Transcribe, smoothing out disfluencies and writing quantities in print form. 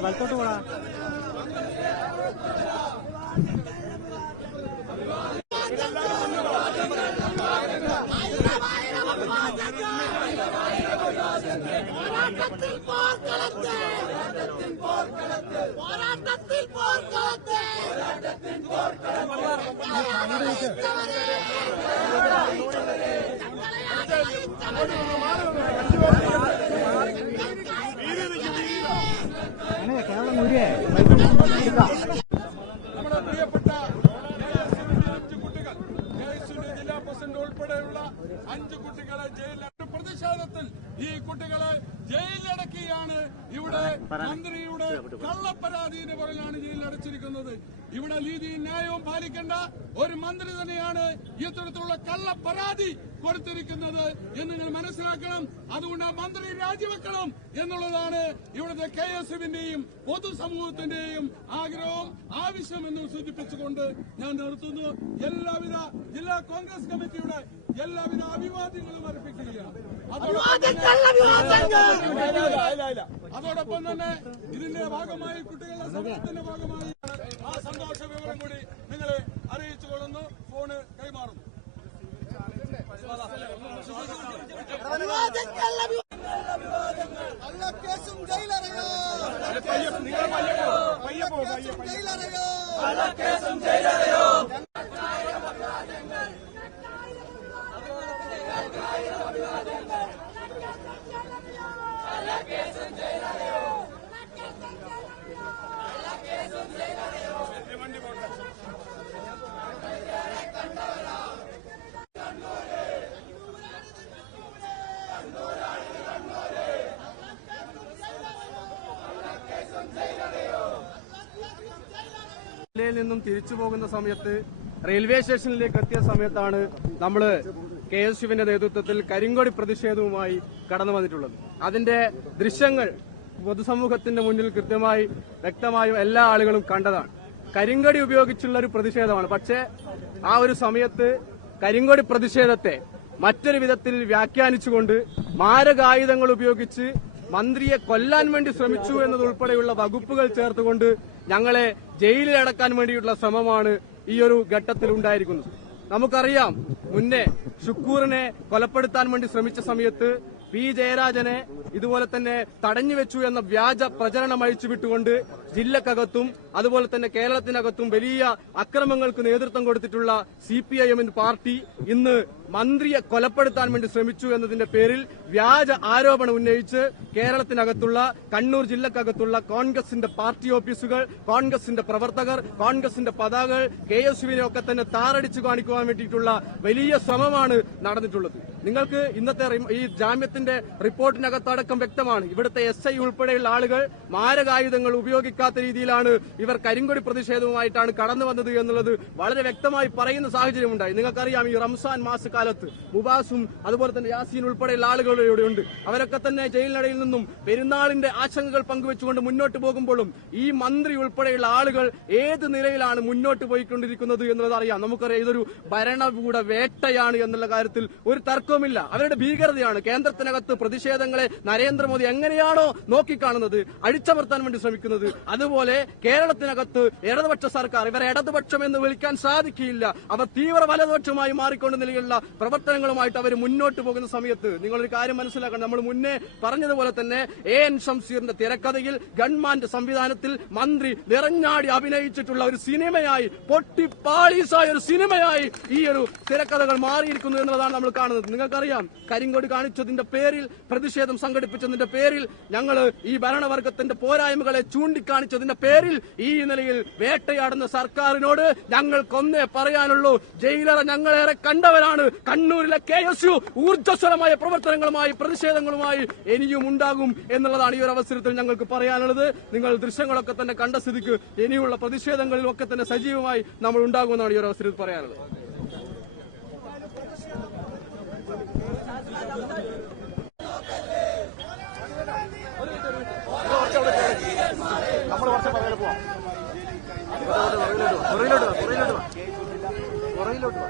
വലത്തോട്ട് പോടാ. കേരളം മുരിയെ നമ്മുടെ പ്രിയപ്പെട്ട കുട്ടികൾ ജില്ലാ പ്രസിഡന്റ് ഉൾപ്പെടെയുള്ള 5 കുട്ടികളെ ജയിലിൽ പ്രതിഷേധത്തിൽ ഈ കുട്ടികളെ ജയിലിലടക്കിയാണ്. ഇവിടെ മന്ത്രിയുടെ കള്ളപ്പരാതിയുടെ പുറകിലാണ് ജയിലിലടച്ചിരിക്കുന്നത്. ഇവിടെ നീതിയും ന്യായവും പാലിക്കേണ്ട ഒരു മന്ത്രി തന്നെയാണ് ഇത്തരത്തിലുള്ള കള്ളപ്പരാതി കൊടുത്തിരിക്കുന്നത് എന്ന് നിങ്ങൾ മനസ്സിലാക്കണം. അതുകൊണ്ട് ആ മന്ത്രി രാജിവെക്കണം എന്നുള്ളതാണ് ഇവിടുത്തെ KSUവിന്റെയും പൊതുസമൂഹത്തിന്റെയും ആഗ്രഹവും ആവശ്യമെന്ന് സൂചിപ്പിച്ചുകൊണ്ട് ഞാൻ നിർത്തുന്നു. എല്ലാവിധ ജില്ലാ കോൺഗ്രസ് കമ്മിറ്റിയുടെ എല്ലാവിധ അഭിവാദ്യങ്ങളും അർപ്പിക്കുകയാണ്. അതോടൊപ്പം തന്നെ ഇതിന്റെ ഭാഗമായി കുട്ടികളുടെ സമൂഹത്തിന്റെ ഭാഗമായി ആ സന്തോഷ വിവരം കൂടി നിങ്ങളെ അറിയിച്ചുകൊള്ളുന്നു. ഫോണ് കൈമാറുന്നു. ജില്ലയിൽ നിന്നും തിരിച്ചു പോകുന്ന സമയത്ത് റെയിൽവേ സ്റ്റേഷനിലേക്ക് എത്തിയ സമയത്താണ് നമ്മൾ KSUവിന്റെ നേതൃത്വത്തിൽ കരിങ്കൊടി പ്രതിഷേധവുമായി കടന്നു വന്നിട്ടുള്ളത്. അതിന്റെ ദൃശ്യങ്ങൾ പൊതുസമൂഹത്തിന്റെ മുന്നിൽ കൃത്യമായി വ്യക്തമായും എല്ലാ ആളുകളും കണ്ടതാണ്. കരിങ്കൊടി ഉപയോഗിച്ചുള്ള ഒരു പ്രതിഷേധമാണ്. പക്ഷേ ആ ഒരു സമയത്ത് കരിങ്കൊടി പ്രതിഷേധത്തെ മറ്റൊരു വിധത്തിൽ വ്യാഖ്യാനിച്ചുകൊണ്ട് മാരകായുധങ്ങൾ ഉപയോഗിച്ച് മന്ത്രിയെ കൊല്ലാൻ വേണ്ടി ശ്രമിച്ചു എന്നതുൾപ്പെടെയുള്ള വകുപ്പുകൾ ചേർത്തുകൊണ്ട് ഞങ്ങളെ ജയിലിലടക്കാൻ വേണ്ടിയിട്ടുള്ള ശ്രമമാണ് ഈ ഒരു ഘട്ടത്തിൽ ഉണ്ടായിരിക്കുന്നത്. നമുക്കറിയാം, മുന്നേ ഷുക്കൂറിനെ കൊലപ്പെടുത്താൻ വേണ്ടി ശ്രമിച്ച സമയത്ത് പി ജയരാജനെ ഇതുപോലെ തന്നെ തടഞ്ഞുവെച്ചു എന്ന വ്യാജ പ്രചരണം അഴിച്ചുവിട്ടുകൊണ്ട് ജില്ലക്കകത്തും അതുപോലെ തന്നെ കേരളത്തിനകത്തും വലിയ അക്രമങ്ങൾക്ക് നേതൃത്വം കൊടുത്തിട്ടുള്ള CPIM പാർട്ടി ഇന്ന് മന്ത്രിയെ കൊലപ്പെടുത്താൻ വേണ്ടി ശ്രമിച്ചു എന്നതിന്റെ പേരിൽ വ്യാജ ആരോപണം ഉന്നയിച്ച് കേരളത്തിനകത്തുള്ള കണ്ണൂർ ജില്ലക്കകത്തുള്ള കോൺഗ്രസിന്റെ പാർട്ടി ഓഫീസുകൾ, കോൺഗ്രസിന്റെ പ്രവർത്തകർ, കോൺഗ്രസിന്റെ പതാകകൾ, KSUവിനെ ഒക്കെ തന്നെ താറടിച്ചു കാണിക്കുവാൻ വേണ്ടിയിട്ടുള്ള വലിയ ശ്രമമാണ് നടന്നിട്ടുള്ളത്. നിങ്ങൾക്ക് ഇന്നത്തെ ഈ ജാമ്യത്തിന്റെ റിപ്പോർട്ടിനകത്തടക്കം വ്യക്തമാണ്. ഇവിടുത്തെ SI ഉൾപ്പെടെയുള്ള ആളുകൾ മാരകായുധങ്ങൾ ഉപയോഗിക്കാത്ത രീതിയിലാണ് ഇവർ കരിങ്കൊടി പ്രതിഷേധവുമായിട്ടാണ് കടന്നു വന്നത് എന്നുള്ളത് വളരെ വ്യക്തമായി പറയുന്ന സാഹചര്യമുണ്ടായി. നിങ്ങൾക്കറിയാം, ഈ റംസാൻ മാസക്കാലത്ത് മുബാസും അതുപോലെ തന്നെ യാസീൻ ഉൾപ്പെടെയുള്ള ആളുകൾ ഇവിടെയുണ്ട്. അവരൊക്കെ തന്നെ ജയിലിനടയിൽ നിന്നും പെരുന്നാളിന്റെ ആശങ്കകൾ പങ്കുവെച്ചുകൊണ്ട് മുന്നോട്ട് പോകുമ്പോഴും ഈ മന്ത്രി ഉൾപ്പെടെയുള്ള ആളുകൾ ഏത് നിലയിലാണ് മുന്നോട്ട് പോയിക്കൊണ്ടിരിക്കുന്നത് എന്നുള്ളത് അറിയാം. നമുക്കറിയാം, ഇതൊരു ഭരണകൂട വേട്ടയാണ് എന്നുള്ള കാര്യത്തിൽ ഒരു തർക്കവുമില്ല. അവരുടെ ഭീകരതയാണ്. കേന്ദ്രത്തിനകത്ത് പ്രതിഷേധങ്ങളെ നരേന്ദ്രമോദി എങ്ങനെയാണോ നോക്കിക്കാണുന്നത്, അടിച്ചമർത്താൻ വേണ്ടി ശ്രമിക്കുന്നത്, അതുപോലെ കേരളത്തിനകത്ത് ഇടതുപക്ഷ സർക്കാർ ഇവരെ ഇടതുപക്ഷം എന്ന് വിളിക്കാൻ സാധിക്കില്ല. അവർ തീവ്ര വലതുപക്ഷമായി മാറിക്കൊണ്ട് നിലയിലുള്ള പ്രവർത്തനങ്ങളുമായിട്ട് അവർ മുന്നോട്ട് പോകുന്ന സമയത്ത് നിങ്ങളൊരു കാര്യം മനസ്സിലാക്കണം. നമ്മൾ മുന്നേ പറഞ്ഞതുപോലെ തന്നെ AN ഷംസീറിന്റെ തിരക്കഥയിൽ ഗൺമാന്റെ സംവിധാനത്തിൽ മന്ത്രി നിറഞ്ഞാടി അഭിനയിച്ചിട്ടുള്ള ഒരു സിനിമയായി, പൊട്ടിപ്പാളീസായ ഒരു സിനിമയായി ഈ ഒരു തിരക്കഥകൾ മാറിയിരിക്കുന്നു എന്നുള്ളതാണ് നമ്മൾ കാണുന്നത്. നിങ്ങൾക്കറിയാം, കരിങ്കൊടി കാണിച്ചതിന്റെ പേരിൽ, പ്രതിഷേധം സംഘടിപ്പിച്ചതിന്റെ പേരിൽ, ഞങ്ങൾ ഈ ഭരണവർഗത്തിന്റെ പോരായ്മകളെ ചൂണ്ടിക്കാണിച്ചതിന്റെ പേരിൽ ഈ നിലയിൽ വേട്ടയാടുന്ന സർക്കാരിനോട് ഞങ്ങൾക്കൊന്നേ പറയാനുള്ളൂ. ജയിലറ ഞങ്ങളേറെ കണ്ടവരാണ്. കണ്ണൂരിലെ KSU ഊർജ്ജസ്വലമായ പ്രവർത്തനങ്ങളുമായി, പ്രതിഷേധങ്ങളുമായി ഇനിയും ഉണ്ടാകും എന്നുള്ളതാണ് ഈ ഒരു അവസരത്തിൽ ഞങ്ങൾക്ക് പറയാനുള്ളത്. നിങ്ങൾ ദൃശ്യങ്ങളൊക്കെ തന്നെ കണ്ട സ്ഥിതിക്ക് ഇനിയുള്ള പ്രതിഷേധങ്ങളിലൊക്കെ തന്നെ സജീവമായി നമ്മൾ ഉണ്ടാകുമെന്നാണ് ഈ ഒരു അവസരത്തിൽ പറയാനുള്ളത്. നമ്മൾ കുറച്ച് പുറകിൽ പോവാം. പുറകിലോട്ട്